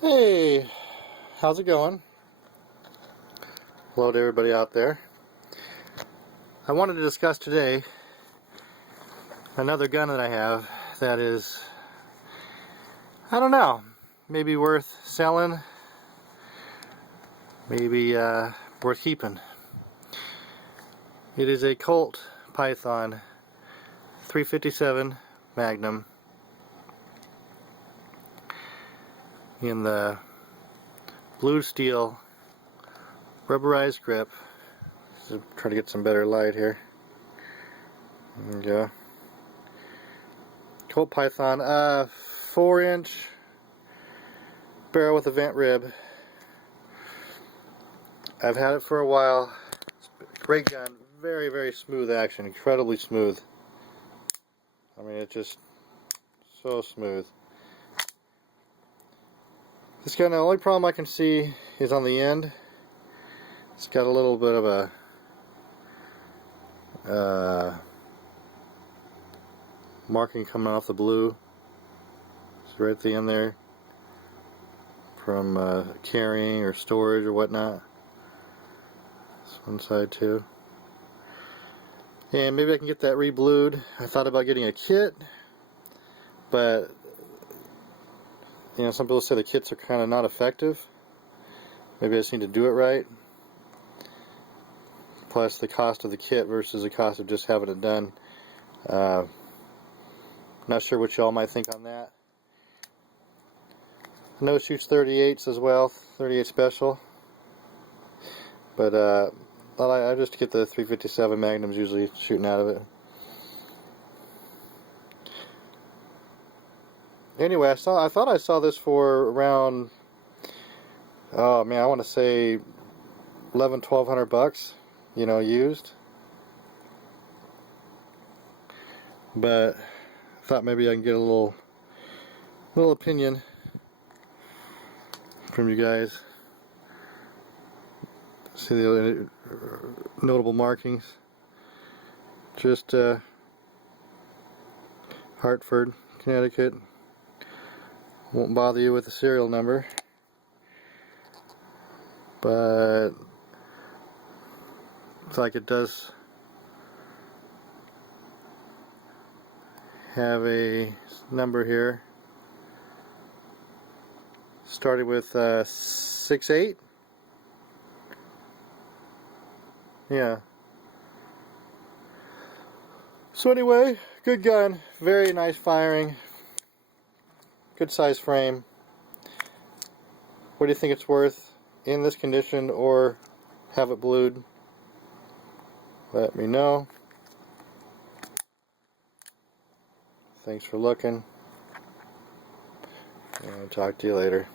Hey, how's it going? Hello to everybody out there. I wanted to discuss today another gun that I have that is, I don't know, maybe worth selling, maybe worth keeping. It is a Colt Python 357 Magnum in the blue steel rubberized grip. So try to get some better light here. There we go. Colt Python, 4-inch barrel with a vent rib. I've had it for a while. It's a great gun, very, very smooth action, incredibly smooth. I mean, it's just so smooth. This gun, the only problem I can see is on the end. It's got a little bit of a marking coming off the blue. It's right at the end there from carrying or storage or whatnot. This one side too. And maybe I can get that re-blued. I thought about getting a kit, but you know, some people say the kits are kind of not effective. Maybe I just need to do it right. Plus the cost of the kit versus the cost of just having it done. Not sure what y'all might think on that. I know it shoots 38s as well, 38 special. But I just get the 357 Magnums usually shooting out of it. Anyway, I thought I saw this for around, oh man, I want to say $1,100-1,200 bucks, you know, used. But I thought maybe I can get a little opinion from you guys. See the notable markings. Just Hartford, Connecticut. Won't bother you with the serial number, but it's like it does have a number here started with 68. Yeah. So anyway, good gun, very nice firing. Good size frame. What do you think it's worth in this condition or have it blued? Let me know. Thanks for looking. And I'll talk to you later.